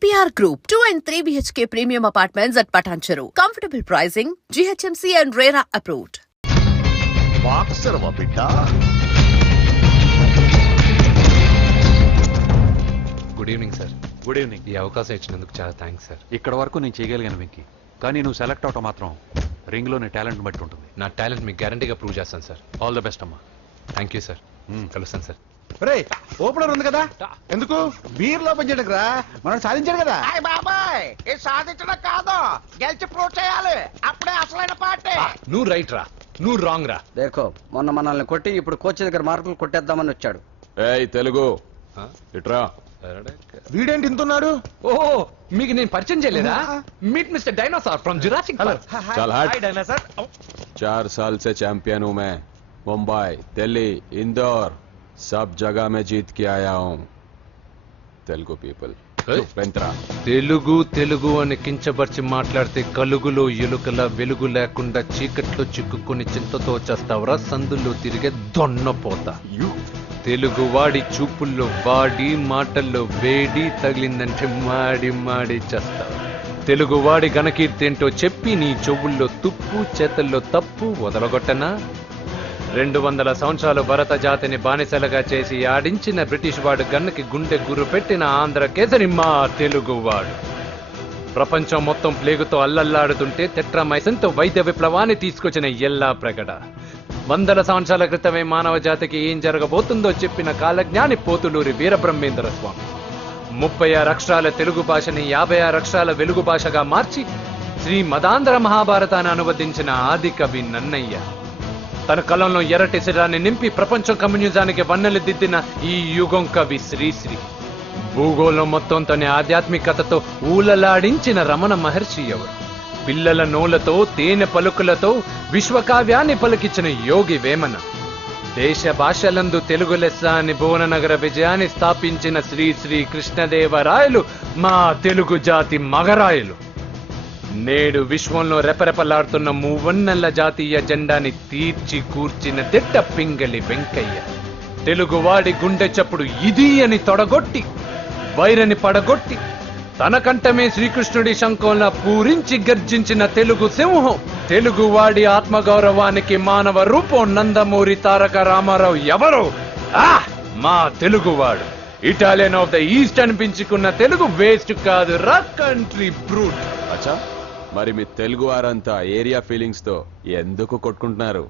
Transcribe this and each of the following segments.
EPR Group, 2 and 3 BHK premium apartments at Patancheru. Comfortable pricing, GHMC and RERA approved. బాక్సర్వా బిడ్డ. Good evening sir. Good evening. ఈ అవకాశం ఇచ్చినందుకు చాలా thanks sir. ఇక్కడ వరకు నేను చేయగలిగాను వెంకీ, కానీ నువ్వు సెలెక్ట్ అవటం మాత్రం రింగ్లో నీ టాలెంట్ బట్టి ఉంటుంది. నా టాలెంట్ మీకు గ్యారంటీగా ప్రూవ్ చేస్తాను సార్. ఆల్ ద బెస్ట్ అమ్మా. Thank you sir. కలుస్తాను సార్. రే ఓపెనర్ ఉంది కదా, ఎందుకు బీర్ లో పనిచేయడానికి రా, మనం సాధించాడు కదా. బాబాయ్ ఇది సాధించడం కాదు, గెలిచి ప్రూవ్ చేయాలి, అప్పుడే అసలైన పార్టీ. నువ్వు రైట్ రా, నువ్వు రాంగ్ రా. దేఖో మొన్న మనల్ని కొట్టి ఇప్పుడు కోచ్ దగ్గర మార్కులు కొట్టేద్దామని వచ్చాడు. ఏయ్ తెలుగు ఇట్రా. వీడేంటి ఇంతున్నాడు? ఓహో, మీకు నేను పరిచయం చేయలేదా? Meet mister dinosaur from Jurassic park. चल हट. 4 साल से चैंपियन हूँ मैं. मुंबई, दिल्ली, इंदौर, सब जगह में जीत के आया हूँ. तेलुगु पीपल పెంత్రా. తెలుగు తెలుగు అని కించబర్చి మాట్లాడితే కలుగులో ఎలుకల వెలుగు లేకుండా చీకట్లో చిక్కుకుని చింతతో చేస్తావరా, సందుల్లో తిరిగే దొన్నపోతా. తెలుగు వాడి చూపుల్లో వాడి మాటల్లో వేడి తగిలిందంటే మాడి మాడి చేస్తావు. తెలుగు వాడి ఘనకీర్తి ఏంటో చెప్పి నీ చెవుల్లో తుప్పు చేతల్లో తప్పు వదలగొట్టనా? 200 సంవత్సరాలు భరత జాతిని బానిసలుగా చేసి ఆడించిన బ్రిటిష్ వాడు గన్నకి గుండె గుర్రు పెట్టిన ఆంధ్ర కేసరి మా తెలుగువాడు. ప్రపంచం మొత్తం ప్లేగుతో అల్లల్లాడుతుంటే టెట్రామైసిన్తో వైద్య విప్లవాన్ని తీసుకొచ్చిన ఎల్లా ప్రగడ. 100 సంవత్సరాల క్రితమే మానవ జాతికి ఏం జరగబోతుందో చెప్పిన కాలజ్ఞాని పోతులూరి వీరబ్రహ్మేంద్ర స్వామి. 36 అక్షరాల తెలుగు భాషని 56 అక్షరాల వెలుగు భాషగా మార్చి శ్రీ మదాంధ్ర మహాభారతాన్ని అనువదించిన ఆది కవి నన్నయ్య. తన కలంలో ఎర్రటి శిరాన్ని నింపి ప్రపంచం కమ్యూనిజానికి వన్నెలు దిద్దిన ఈ యుగం కవి శ్రీశ్రీ. భూగోళం మొత్తం తన ఆధ్యాత్మికతతో ఊలలాడించిన రమణ మహర్షి ఎవరు? పిల్లల నోలతో తేనె పలుకులతో విశ్వకావ్యాన్ని పలికించిన యోగి వేమన. దేశ భాషలందు తెలుగు లెస్స అని భువననగర విజయాన్ని స్థాపించిన శ్రీ శ్రీ కృష్ణదేవరాయలు మా తెలుగు జాతి మగరాయలు. నేడు విశ్వంలో రెపరెపలాడుతున్న మూవన్నెల జాతీయ జెండాని తీర్చి కూర్చిన తిట్ట పింగళి వెంకయ్య. తెలుగువాడి గుండె చప్పుడు ఇది అని తొడగొట్టి వైరని పడగొట్టి తన కంఠమే శ్రీకృష్ణుడి శంఖంలా పూరించి గర్జించిన తెలుగు సింహం. తెలుగువాడి ఆత్మగౌరవానికి మానవ రూపం నందమూరి తారక రామారావు ఎవరు? మా తెలుగువాడు. ఇటాలియన్ ఆఫ్ ద ఈస్ట్ అనిపించుకున్న తెలుగు వేస్ట్ కాదు రా, కంట్రీ బ్రూట్. అచ్చా, మరి మీ తెలుగు వారంతా ఏరియా ఫీలింగ్స్ తో ఎందుకు కొట్టుకుంటున్నారు?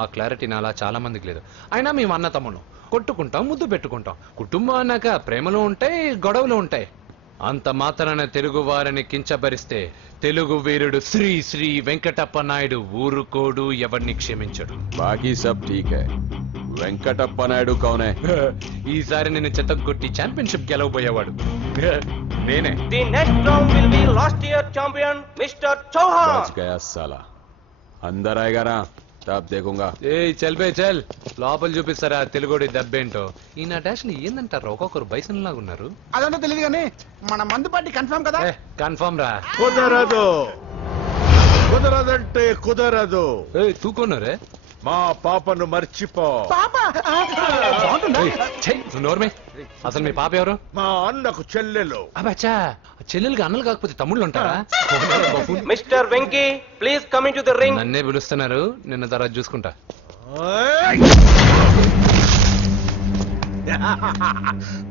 ఆ క్లారిటీ నాలా చాలా మందికి లేదు. అయినా మేము అన్న తమ్మును కొట్టుకుంటాం, ముద్దు పెట్టుకుంటాం. కుటుంబం అన్నాక ప్రేమలు ఉంటాయి, గొడవలు ఉంటాయి. అంత మాత్రాన తెలుగు వారిని కించబరిస్తే తెలుగు వీరుడు శ్రీ శ్రీ వెంకటప్ప నాయుడు ఊరుకోడు, ఎవరిని క్షమించడు. బాకీ సబ్ ఠీక్ హై. వెంకటప్ప నాయుడు కౌనే? ఈసారి నేను చెత్తగొట్టి ఛాంపియన్షిప్ గెలవబోయేవాడు నేనే. The next round will be last year champion mister Chauhan. బచ్ గయా సాలా. అందర్ ఆయేగా నా, తబ్ దేఖూంగా. చల్ బే చల్, లోపల చూపిస్తారా తెలుగుడి దెబ్బేంటో. ఈ నా డాష్ ని ఏందంటారు, ఒక్కొక్కరు బైసన్ లాగా ఉన్నారు. అదంతా తెలియదు కానీ మన మందు పార్టీ కన్ఫర్మ్ కదా. కన్ఫర్మ్ రా. కుదరదు, కుదరదంటే కుదరదు. తూకోనరే మా పాపను మర్చిపో. నోర్మే, అసలు మీ పాప ఎవరు? మా అన్నకు చెల్లెలు. అబ్బచ్చా, చెల్లెలుగా అన్నలు కాకపోతే తమ్ముళ్ళు ఉంటారా? Mister Venky please come in to the ring. నన్నే పిలుస్తున్నారు, నిన్న తర్వాత చూసుకుంటా.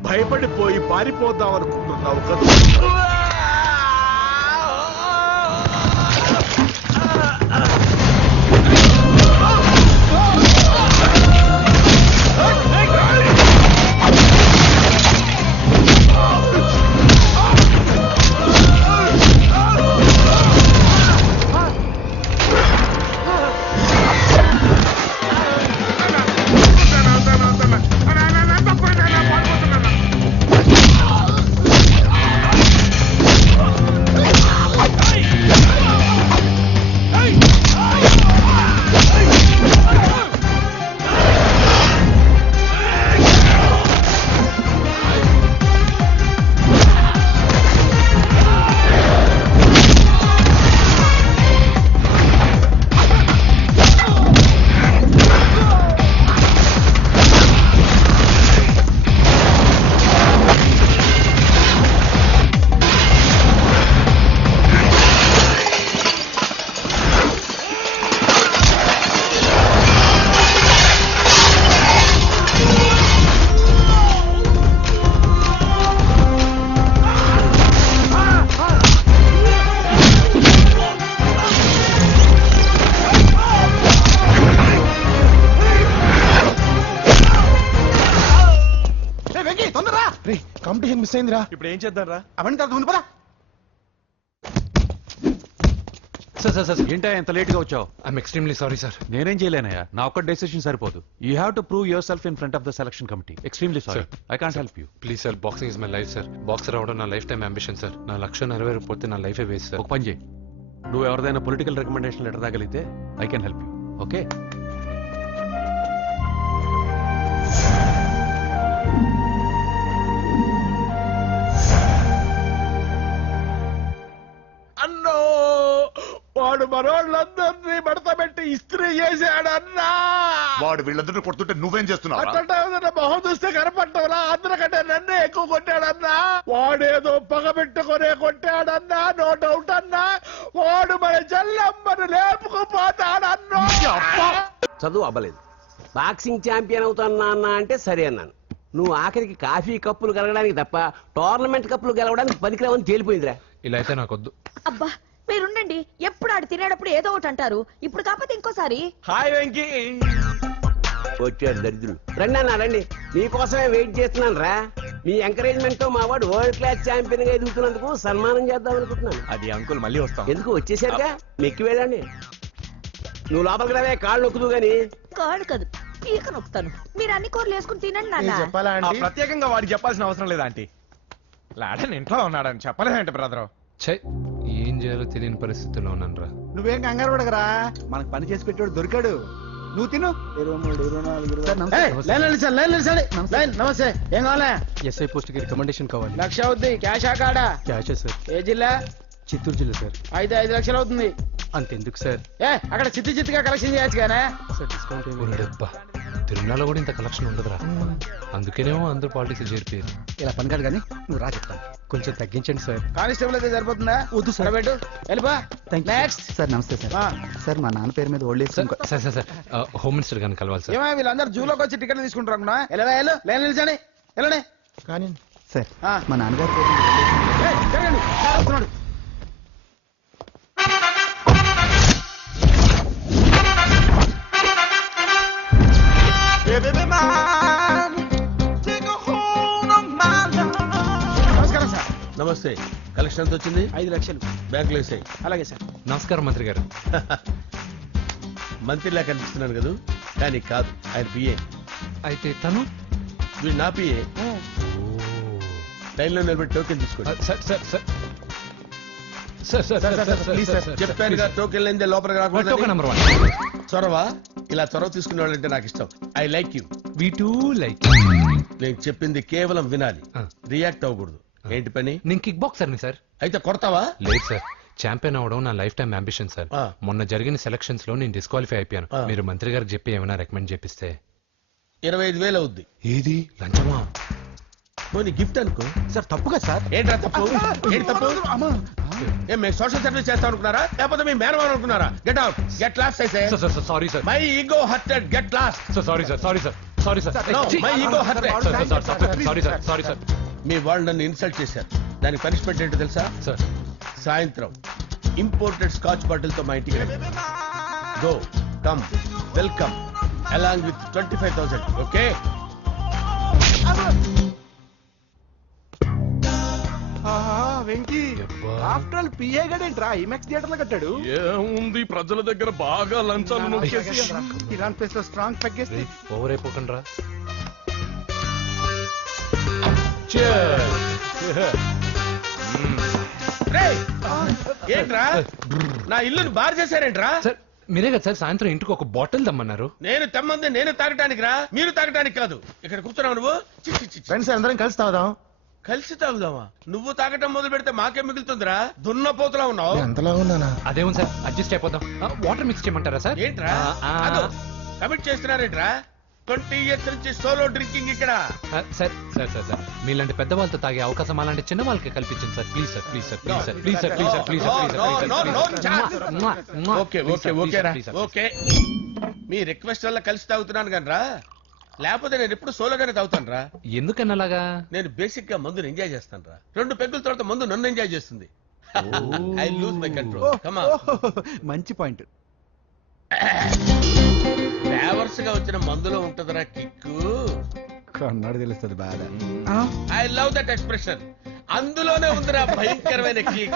భయపడిపోయి పారిపోదాం అనుకుంటున్నావు కదా. మిస్ అయిందిరా. ఇప్పుడు ఏం చేద్దాం రా? అవన్నీ తర్వాత ముందు పదా. సార్ ఏంటా ఎంత లేట్ గా వచ్చావు? I'm extremely sorry sir. నేనేం చేయలేనయ్యా, నా ఒక్క డెసిషన్ సరిపోదు. You have to prove your self in front of the selection committee. Extremely sorry, I can't help you. Please sir, boxing is my life sir. Boxer అవడం నా life time ambition sir. నా లక్ష్యం నెరవేరకపోతే నా లైఫే waste sir. ఒక పని చేయి, నువ్వు ఎవరిదైనా పొలిటికల్ రికమెండేషన్ లెటర్ రాగలిగితే I can help you. Okay? అన్నో వాడు మనోళ్ళందరినీ మడతబెట్టి ఇస్త్రీ చేశాడన్నా. వాడు వీళ్ళందరూ కొడుతుంటే నువ్వేం చేస్తున్నావు? అట్లా మొహం చూస్తే కనపడ్డవరా? అందరికంటే నన్నే ఎక్కువ కొట్టాడన్నా. వాడేదో పగబెట్టుకునే కొట్టాడన్నా, నో డౌట్ అన్నా. వాడు మన చెల్లమ్మను లేపుకుపోతాడన్నా. చదువు అవ్వలేదు, బాక్సింగ్ ఛాంపియన్ అవుతున్నా అన్నా అంటే సరే అన్నాను. నువ్వు ఆఖరికి కాఫీ కప్పులు గెలవడానికి తప్ప టోర్నమెంట్ కప్పులు గెలవడానికి పనికిరావని తేలిపోయిందిరా. ఇలా అయితే నాకొద్దు. అబ్బా మీరుండండి, ఎప్పుడు ఆడు తినేటప్పుడు ఏదో ఒకటి అంటారు. ఇప్పుడు కాకపోతే ఇంకోసారి. హాయ్ వెంకీ. వచ్చాడు దరిద్రుడు. రండి అన్న రండి, మీకోసమే వెయిట్ చేస్తున్నాను రా. మీ ఎంకరేజ్మెంట్ తో మా వాడు వరల్డ్ క్లాస్ ఛాంపియన్ గా ఎదుగుతున్నందుకు సన్మానం చేద్దాం అనుకుంటున్నాను. అది అంకుల్ మళ్ళీ వస్తాం. ఎందుకు వచ్చేసరిగా మెక్కి వెళ్ళండి. నువ్వు లోపలికి రావే, కాళ్ళు నొక్కుదు గాని. కాడు కాదు, పీక నొక్కుతాను. మీరు అన్ని కూరలు వేసుకుని తినండి నాన్న. చెప్పాలా ఆ, ఆంటీ? ప్రత్యేకంగా వాడికి చెప్పాల్సిన అవసరం లేదా ఆంటీ? లాడన్ ఇంట్లో ఉన్నాడని చెప్పలేదంటే బ్రదర్. ఛై, ఏం చేయాలో తెలియని పరిస్థితుల్లో ఉన్నాను రా. నువ్వేం కంగారు పడకరా, మనకు పని చేసి పెట్టాడు దొరికాడు. నువ్వు తిను. 23, 24, నమస్తే, ఏం కావాలా? ఎస్ఐ పోస్ట్ కి రికమెండేషన్ కావాలి. లక్ష అవుద్ది. క్యాష్ ఆ కాడా? Cash sir. ఏ జిల్లా? చిత్తూరు జిల్లా సార్. అయితే 5 లక్షలు అవుతుంది. అంతెందుకు సార్? అక్కడ చిత్తుగా కలెక్షన్ చేయొచ్చు కానీ. సార్ డిస్కౌంట్ ఏమి? డబ్బా, తిరుమలలో కూడా ఇంత కలెక్షన్ ఉండదురా. అందుకేనేమో అందరూ పాలిటిక్స్ చేరిపోయారు. ఇలా పని కాదు కానీ నువ్వు రా చెప్తాను. కొంచెం తగ్గించండి సార్. కానిస్టేబుల్ అయితే సరిపోతుందా? వద్దు సార్. పెట్టు, వెళ్ళిపా. నెక్స్ట్. సార్ నమస్తే సార్. సార్ మా నాన్న పేరు మీద old age sir sir sir sir, home minister గారిని కలవాలి సార్. ఏమో వీళ్ళందరూ జూలోకి వచ్చి టికెట్ తీసుకుంటారు అనుకున్నా. ఎలా లైన్ నిలిచండి, వెళ్ళండి. కానీ సార్ ఆ. మా నాన్నగారి పేరు మీద old age ఏయ్, జరగండి. సార్ వస్తున్నాడు. నమస్కారం సార్. నమస్తే. కలెక్షన్ ఎంత వచ్చింది? 5 లక్షలు. బ్యాంకులో వేసాయి. అలాగే సార్. నమస్కారం మంత్రి గారు. మంత్రిలా కనిపిస్తున్నాను కదా, కానీ కాదు, ఆయన పిఏ. అయితే తను వీడు నా పిఏ. లైన్లో నిలబెట్టి టోకెన్ తీసుకోండి. Sir sir sir sir sir sir sir please sir. చెప్పాను కదా, టోకెన్ లేనిదే లోపలికి టోకెన్ రాకూడదు. నెంబర్ 1. చొరవ, ఇలా చొరవ తీసుకునే వాళ్ళంటే నాకు ఇష్టం. I like you. We two like. నేను చెప్పింది కేవలం వినాలి, ఆ. రియాక్ట్ అవ్వకూడదు. ఏంటి పని? నేను కిక్ బాక్సర్ని సార్. అయితే కొడతావా? లేదు సార్, ఛాంపియన్ అవడం నా లైఫ్ టైం అంబిషన్ సార్. ఆ. మొన్న జరిగిన సెలక్షన్స్ లో నేను డిస్క్వాలిఫై అయిపోయాను. ఆ. మీరు మంత్రి గారికి చెప్పి ఏమైనా రికమెండ్ చేపిస్తే. 25,000 అవుద్ది. ఏది లంచమా? పోనీ గిఫ్ట్ అనుకో. సార్ తప్పుగా సార్. ఏంట్రా తప్పు? ఏంటి తప్పు? ఏం మేము సోషల్ సర్వీస్ చేస్తాం అనుకున్నారా, లేకపోతే మీ మేనమాన్ అనుకున్నారా? గెట్ అవుట్, గెట్ లాస్ట్ అయితే. Sir sir sorry sir. My ego hurted, get lost. Sir sorry sir, sorry sir, sorry sir. No, my ego hurt. Sorry sir, sorry sir. మీ వాళ్ళు నన్ను ఇన్సల్ట్ చేశారు. దానికి పనిష్మెంట్ ఏంటో తెలుసా? సార్ సాయంత్రం imported scotch bottle తో మా ఇంటికి రండి. Go, come, welcome along with 25,000. Okay? Venky యబ్బా. ఆఫ్టర్ ఆల్ పిఏ గడేంట్రా ఇమెక్స్ థియేటర్ లో కట్టాడు. ఏముంది, ప్రజల దగ్గర బాగా లంచాలు నొక్కేసి ఇరాన్ ప్లేస్ లో స్ట్రాంగ్ ప్యాకేజ్. ఓవర్ అయిపోకండి రా. రేయ్, ఏంట్రా నా ఇల్లుని బార్ చేశారేంట్రా? సార్ మీరే కదా సార్ సాయంత్రం ఇంటికి ఒక బాటిల్ దమ్మన్నారు. నేను తెమ్మంది నేను తాగటానికి రా, మీరు తాగటానికి కాదు. ఇక్కడ కూర్చున్నావు నువ్వు. చి, చి, చి, చి. ఫ్రెండ్స్ అందరం కలిసి తాగుదాం. కలిసి తాగుదామా? నువ్వు తాగటం మొదలు పెడితే మాకే మిగులుతుందిరా. దున్నపోతులా ఉన్నావు. ఎంతలా ఉన్నానా? అదేమో సార్, అడ్జస్ట్ అయిపోదాం. వాటర్ మిక్స్ చేయమంటారా సార్? ఏంట్రా కమిట్ చేస్తున్నారేంట్రా? 20 years నుంచి సోలో డ్రింకింగ్ ఇక్కడ. సార్ సార్ సార్ సార్ మీలాంటి పెద్ద వాళ్ళతో తాగే అవకాశం అలాంటి చిన్న వాళ్ళకి కల్పించండి sir. Please sir, please sir, please sir, please sir, please sir, please sir. Okay okay okay రా, ఓకే. మీ రిక్వెస్ట్ వల్ల కలిసి తాగుతున్నాను కానీ రా, లేకపోతే నేను ఎప్పుడు సోలోగానే తాగుతాను రా. ఎందుకన్నా అలాగా? నేను బేసిక్ గా మందుని ఎంజాయ్ చేస్తాను రా. 2 పెగ్గుల తర్వాత మందు నన్ను ఎంజాయ్ చేస్తుంది. I lose my control. Come on. మంచి పాయింట్. ఫ్లేవర్స్ గా వచ్చిన మందులో ఉంటదిరా కిక్కు. కన్నాడు తెలుస్తుంది బాగా. I love that expression. అందులోనే ఉందిరా భయంకరమైన kick.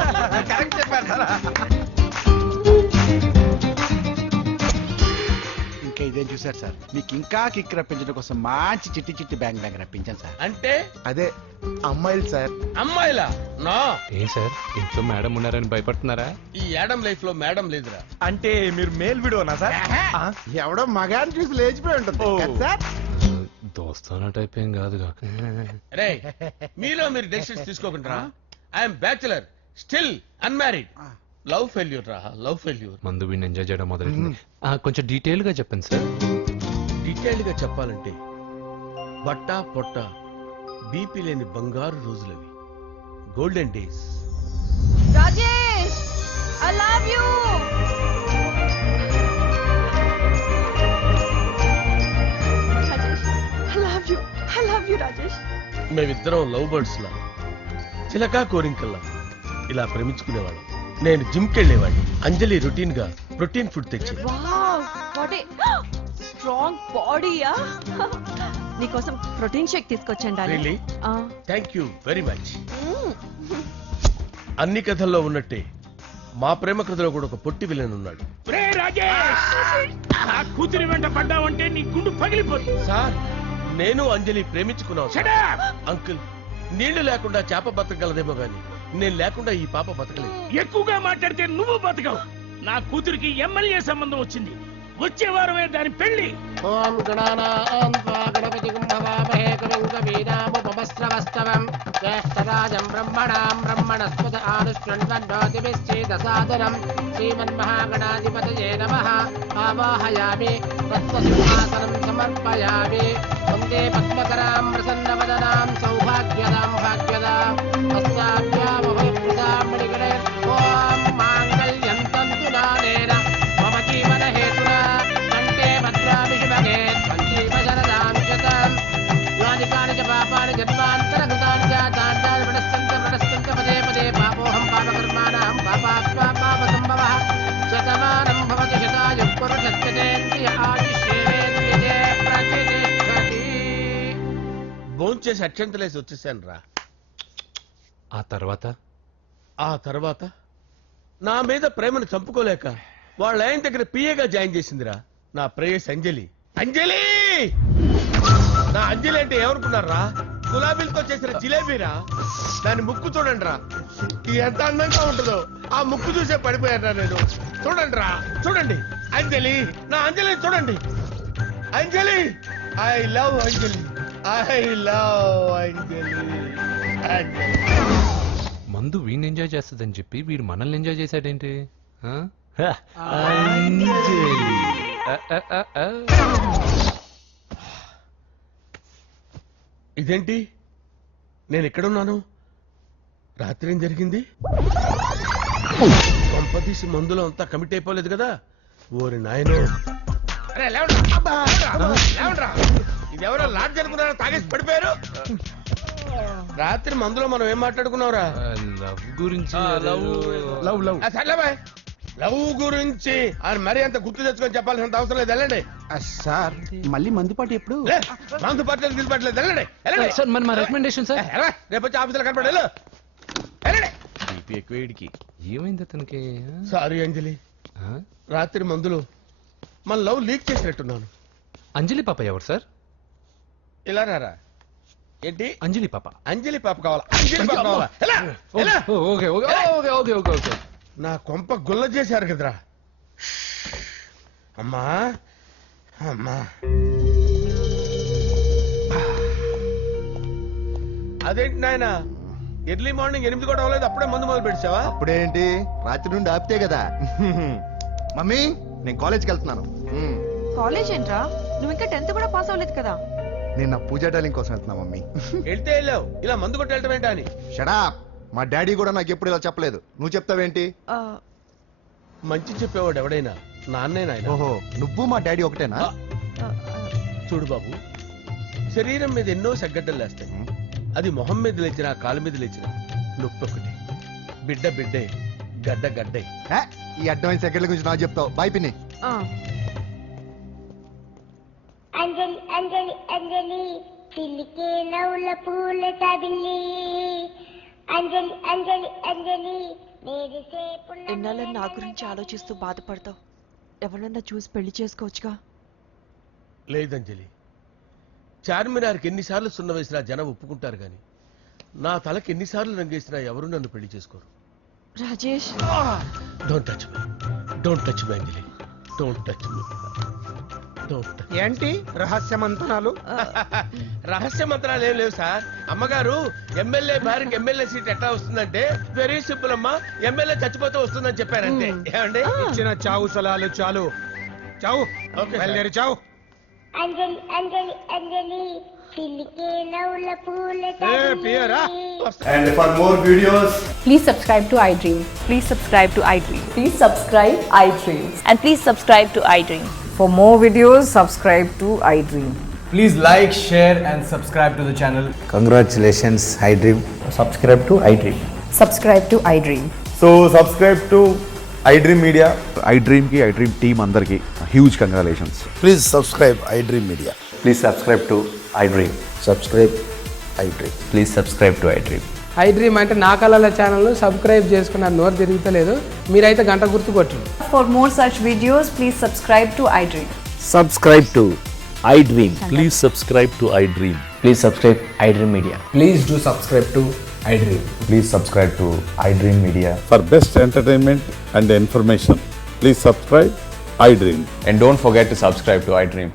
కరెక్ట్ చెప్పాను కదా. ఇంకా ఇదేం చూసారు సార్, మీకు ఇంకా కిక్ రప్పించడం కోసం మంచి చిట్టి చిట్టి బ్యాంగ్ బ్యాంగ్ రప్పించాను సార్. అంటే అదే అమ్మాయిలు సార్. అమ్మాయిలా? నో. ఏం సార్ ఇంట్లో మేడం ఉన్నారని భయపడుతున్నారా? ఈ యాడమ్ లైఫ్ లో మేడం లేదురా. అంటే మీరు మేల్ వీడియోనా సార్? ఎవడో మగాన్ని చూసి లేచిపోయి ఉంటుంది కదా సార్. దోస్తానా టైప్ ఏం కాదుగా. రే మీలో మీరు డెసిషన్స్ తీసుకోకుండా. I'm bachelor, still unmarried. Love failure రా, లవ్ ఫెయిల్యూర్. మందు వీడిని ఎంజాయ్ చేయడం మొదలైంది. కొంచెం డీటెయిల్ గా చెప్పండి సార్. డీటెయిల్డ్ గా చెప్పాలంటే బట్టా పొట్ట బీపీ లేని బంగారు రోజులవి, golden days. Rajesh, I love you. I love you Rajesh. మేమిద్దరం లవ్ బర్డ్స్ లా, చిలకా కోరింకల్లా ఇలా ప్రేమించుకునేవాళ్ళం. నేను జిమ్ కెళ్ళేవాడిని, అంజలి రొటీన్ గా ప్రోటీన్ ఫుడ్ తెచ్చేది. వావ్, వాట్ ఏ స్ట్రాంగ్ బాడీయా. నీకోసం ప్రోటీన్ షేక్ తీసుకొచ్చండి. Really? Thank you very much. అన్ని కథల్లో ఉన్నట్టే మా ప్రేమ కథలో కూడా ఒక పొట్టి విలన్ ఉన్నాడు. కూతురి వెంట పడ్డావంటే నీ గుండు పగిలిపోతుంది. సార్ నేను అంజలి ప్రేమించుకున్నాను. అంకుల్, నీళ్లు లేకుండా చేప బతకగలదేమో గాని నేను లేకుండా ఈ పాప బతకలేదు. ఎక్కువగా మాట్లాడితే నువ్వు బతకవు. నా కూతురికి ఎమ్మెల్యే సంబంధం వచ్చింది, వచ్చే వారమే దాని పెళ్లి. ఓం గణపతి కుంభవామహే కవిం కవీనాముపమస్రవస్తవం జ్యేష్ఠరాజం బ్రహ్మణాం బ్రహ్మణస్పద ఆనుష్ణ్వన్నోతిభిశ్చేదసాదనం శ్రీమన్మహాగణాధిపతయే నమః. ఆవాహయామి తత్వసింహాసనం సమర్పయామి. వందే పద్మకరాం ప్రసన్నవదనాం సౌభాగ్యదాం భాగ్యదాం హస్తాభ్యామభయప్రదాం మణిగణే. ఓం మాంగళ్యం తంతు నానేన మమ జీవన హేతునా కంఠే భద్రామి శుభగే సంజీవ శరదాం శతం. యాని చ పాపాని జన్మాంతరకృతాని జాతాని ప్రణశ్చంత పదే పదే పాపోహం పాపకర్మాణం పాపాత్మా పాపసంభవః. శతమానం భవతి శతాయుః పురుషస్యేంద్రియ ఆయుష్యేవేంద్రియే ప్రతిష్టతి. భోంచేసి అక్షంతలేసి వచ్చేసాను రా. ఆ తర్వాత ఆ తర్వాత నా మీద ప్రేమను చంపుకోలేక వాళ్ళ ఆయన దగ్గర పిఏగా జాయిన్ చేసిందిరా నా ప్రేయస్ అంజలి. అంజలి, నా అంజలి అంటే ఏమనుకున్నారా? గులాబీలతో చేసిన జిలేబీరా. దాని ముక్కు చూడండి రా, ఎంత అందంగా ఉంటుందో. ఆ ముక్కు చూసే పడిపోయారా నేను. చూడండి రా, చూడండి అంజలి, నా అంజలి చూడండి. Anjali, I love Anjali, I love Anjali. Anjali మందు వీడిని ఎంజాయ్ చేస్తుందని చెప్పి వీడు మనల్ని ఎంజాయ్ చేశాడేంటి? ఇదేంటి, నేను ఎక్కడున్నాను? రాత్రి ఏం జరిగింది? కొంపదీసి మందులో అంతా కమిట్ అయిపోలేదు కదా? ఓరి నాయనో. ఇదెవరో లాడ్జ్ అనుకున్నారా? తాగేసి పడిపోయారు. రాత్రి మందులో మనం ఏం మాట్లాడుకున్నావురా? లవ్ గురించి. లవ్ గురించి అని మరీ అంత గుర్తు తెచ్చుకొని చెప్పాల్సినంత అవసరం లేదు. వెళ్ళండి సార్ మళ్ళీ మందుపాటి ఎప్పుడు? మందు పట్టలేదు తీసుపట్టలేదు. వెళ్ళండి వెళ్ళండి. సార్ మరి మా రికమెండేషన్ సార్. రేపు వచ్చి ఆఫీసులో కనపడి వెళ్ళు. వెళ్ళండి. ఏమైంది అతనికి? సారీ అంజలి, రాత్రి మందులో మన లవ్ లీక్ చేసినట్టున్నాను. అంజలి పాప ఎవరు సార్? ఇలా రారా. ఏంటి అంజలి పాప? అంజలి పాప కావాలా? అంజలి పాప కావాలా? Okay okay okay okay okay okay. నా కొంప గుల్ల చేశారు కదరా. అమ్మా అమ్మా, అదేంటి నాయన ఎర్లీ మార్నింగ్ 8 కూడా అవ్వలేదు, అప్పుడే మందు మొదలు పెట్టావా? అప్పుడేంటి, రాత్రి నుండి ఆపితే కదా. మమ్మీ, నేను కాలేజ్కి వెళ్తున్నాను. కాలేజ్ ఏంట్రా, నువ్వు ఇంకా 10th కూడా పాస్ అవ్వలేదు కదా. నేను నా పూజా డాలింగ్ కోసం వెళ్తున్నా మమ్మీ. వెళ్తే వెళ్ళావు, ఇలా మందు కొట్టి వెళ్ళటం ఏంటా అని. షడా, మా డాడీ కూడా నాకు ఎప్పుడు ఇలా చెప్పలేదు. నువ్వు చెప్తావేంటి? మంచి చెప్పేవాడు ఎవడైనా నాన్నే నాయన. ఓహో, నువ్వు మా డాడీ ఒకటేనా? చూడు బాబు, శరీరం మీద ఎన్నో సగ్గడ్డలు లేస్తాయి. అది మొహం మీద లేచినా కాలు మీద లేచినా నొప్పి ఒకటి. బిడ్డ బిడ్డే, గడ్డ గడ్డే. ఈ అడ్వాన్స్ సెకండ్ల గురించి నాకు చెప్తావు. బాయ్ పిన్ని. అంజలి అంజలి అంజలి చిలికే నవ్వుల పూల తగిలి అంజలి అంజలి అంజలి ఎన్నాళ్ళ నా గురించి ఆలోచిస్తూ బాధపడతావు ఎవరన్నా చూసి పెళ్లి చేసుకోవచ్చుగా. లేదంజలి, చార్మినార్కి ఎన్నిసార్లు సున్న వేసినా జనం ఒప్పుకుంటారు గాని నా తలకి ఎన్నిసార్లు రంగేసినా ఎవరు నన్ను పెళ్లి చేసుకోరు. Rajesh, don't touch me, don't touch me Anjali, don't touch me. ఏంటి రహస్య మంత్రాలు? రహస్య మంత్రాలు ఏం లేవు సార్. అమ్మగారు ఎమ్మెల్యే భార్యకి ఎమ్మెల్యే సీట్ ఎట్లా వస్తుందంటే వెరీ సింపుల్ అమ్మా, ఎమ్మెల్యే చచ్చిపోతూ వస్తుందని చెప్పారంటే. ఏమండి, ఇచ్చిన చావు సలాలు చాలు. చావు, బయలుదేరి చావు. అంజలి అంజలి అంజలి చిలికే నవ్వుల పూల పియరా. And for more videos, Please subscribe to iDream. Please subscribe to iDream. Please subscribe iDream. And please subscribe to iDream. For more videos, subscribe to iDream. Please like, share and subscribe to the channel. congratulations, iDream. Subscribe to iDream. Subscribe to iDream. So subscribe to iDream Media. iDream ki iDream team andarki huge congratulations. Please subscribe iDream Media. Please subscribe to iDream. Subscribe iDream. Please subscribe to iDream. iDream అంటే నా కళల channel subscribe చేసుకున్న నోరు తిరుగుతలేదు. మీరైతే గంట గుర్తు కొట్టండి. For more such videos, please subscribe to iDream. Subscribe to iDream. Please subscribe to iDream. Please subscribe iDream Media. Please do subscribe to iDream. Please subscribe to iDream Media. For best entertainment and information, please subscribe iDream. And don't forget to subscribe to iDream.